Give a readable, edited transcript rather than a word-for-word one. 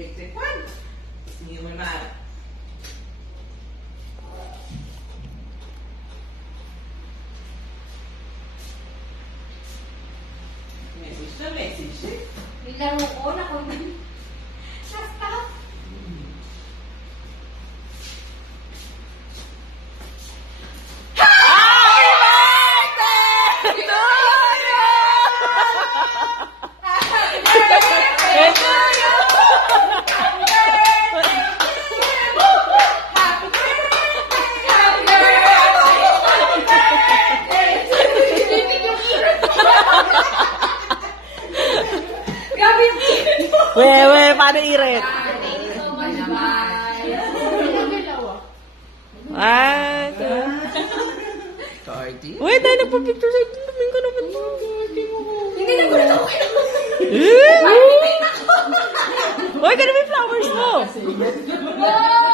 electric fan. Hindi mo naman. Message na message eh. Nilaro ko na kung stop. Wewe, paano i-rate? Ah, Cardi? wait, tayo nagpa-picture sa ito. Namin ka naman to. Hindi na ko na ako. Uy, ganun may flowers mo. Wow!